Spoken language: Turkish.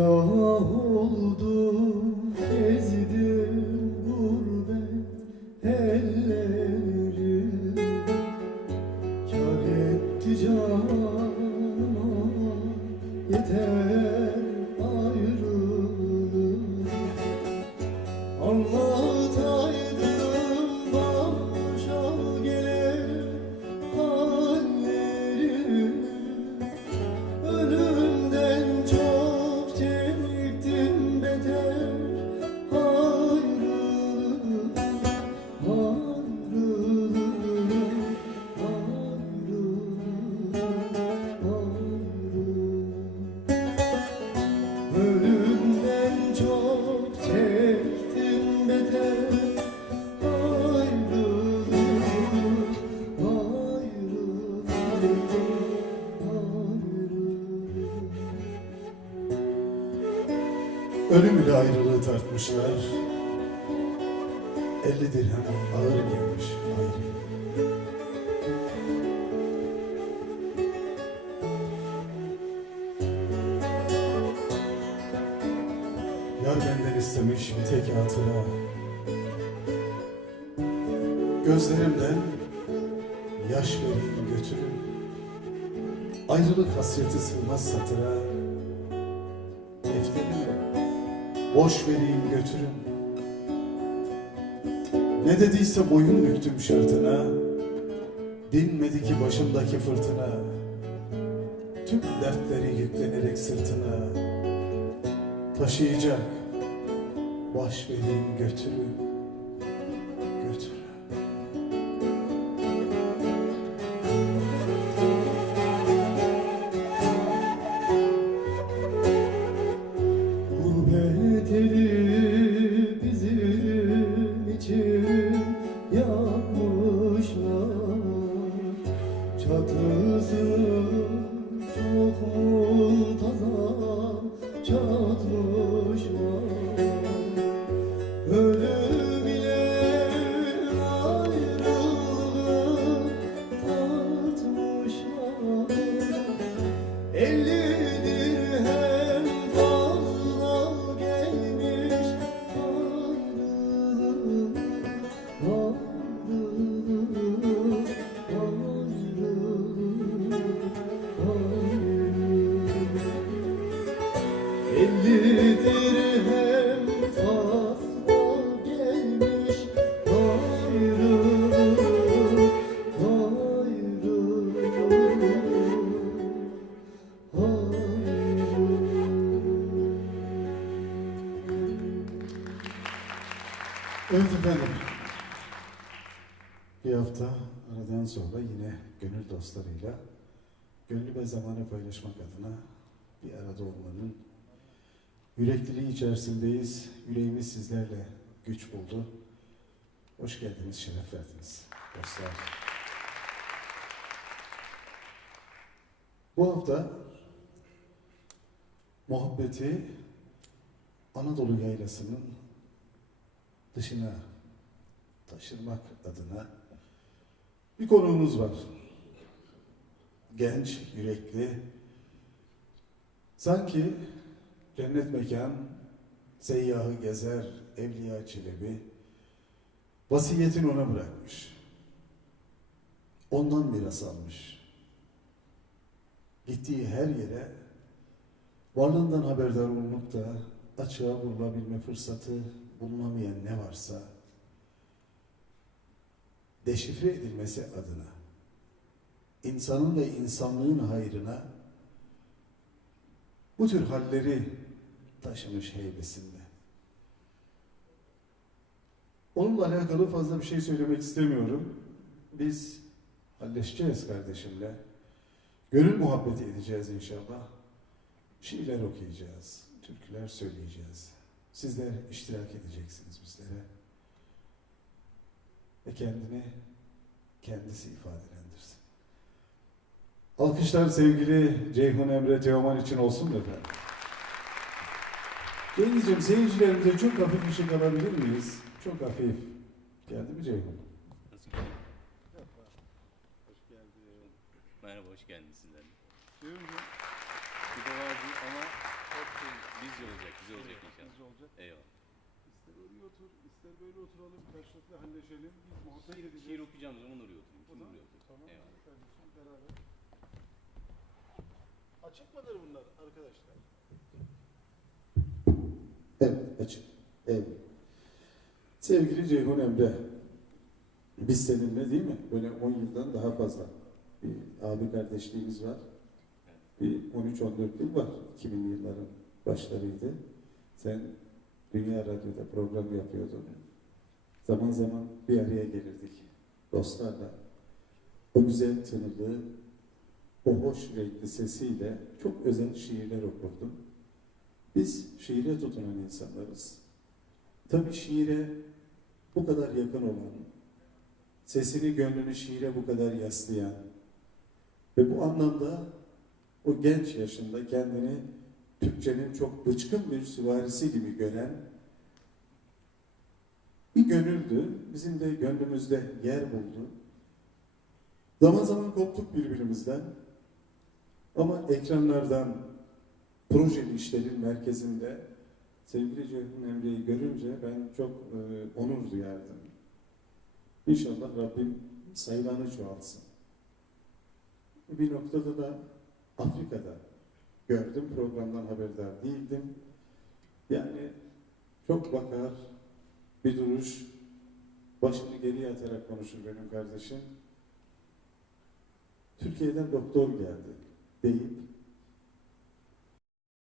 oldum ezdim gurbet elleri Kâr etti canıma yeter Ölüm ile ayrılığı tartmışlar. 50 dirhem ağır gelmiş ayrılık. Yar benden istemiş bir tek hatıra. Gözlerimden yaş verin götürün. Ayrılık hasreti sığmaz satıra. Boş vereyim götürün. Ne dediyse boyun büktüm şartına. Dinmedi ki başımdaki fırtına. Tüm dertleri yüklenerek sırtına. Taşıyacak. Baş vereyim. Götürün. Çatısını çok muntazam çatmışlar Bir hafta aradan sonra yine gönül dostlarıyla gönlü ve zamanı paylaşmak adına bir arada olmanın yürekliliği içerisindeyiz. Yüreğimiz sizlerle güç buldu. Hoş geldiniz, şeref verdiniz dostlar. Bu hafta muhabbeti Anadolu yaylasının dışına taşırmak adına bir konuğumuz var. Genç, yürekli, sanki cennet mekan, seyyahı gezer, evliya çelebi, vasiyetini ona bırakmış. Ondan miras almış. Gittiği her yere varlığından haberdar olunup da açığa vurulabilme fırsatı bulunamayan ne varsa deşifre edilmesi adına insanın ve insanlığın hayrına bu tür halleri taşımış heybesinde. Onunla alakalı fazla bir şey söylemek istemiyorum. Biz halleşeceğiz kardeşimle. Gönül muhabbeti edeceğiz inşallah. Şiirler okuyacağız, türküler söyleyeceğiz. Sizler iştirak edeceksiniz bizlere. Ve kendini kendisi ifadelendirsin. Alkışlar sevgili Ceyhun Emre Teoman için olsun mu efendim? Cengizciğim seyircilerimize çok hafif bir şey alabilir miyiz? Çok hafif. Geldi mi Ceyhun? Hoş. Merhaba, hoş geldiniz sizler. de. Mütevazi ama çok şey Bizce olacak, güzel olacak inşallah. Bizce olacak. Eyvallah. Otur, ister böyle oturalım, karşılıklı halleşelim, biz muhabbet Şiir, edeceğiz. şiir okuyacağım zaman oraya oturayım. Zaman buraya oturayım. tamam, Eyvallah. kardeşim beraber. Açık mıdır bunlar arkadaşlar? Evet, açık. Evet. Sevgili Ceyhun Emre, biz seninle değil mi? Böyle 10 yıldan daha fazla bir abi kardeşliğimiz var. Bir 13-14 yıl var. 2000'li yılların başlarıydı. Sen Dünya Radyo'da program yapıyordun. Zaman zaman bir araya gelirdik dostlarla. O güzel tınılı, o hoş renkli sesiyle çok özel şiirler okurdun. Biz şiire tutunan insanlarız. Tabii şiire bu kadar yakın olan, sesini gönlünü şiire bu kadar yaslayan ve bu anlamda o genç yaşında kendini Türkçenin çok bıçkın bir süvarisi gibi gören bir gönüldü. Bizim de gönlümüzde yer buldu. Zaman zaman koptuk birbirimizden. Ama ekranlardan, projeli işlerin merkezinde sevgili Ceyhun Emre'yi görünce ben çok e, onur duyardım. İnşallah Rabbim sayılarını çoğalsın. Bir noktada da Afrika'da gördüm, programdan haberdar değildim. Yani çok bakar, bir duruş, başını geriye atarak konuşur benim kardeşim. Türkiye'den doktor geldi deyip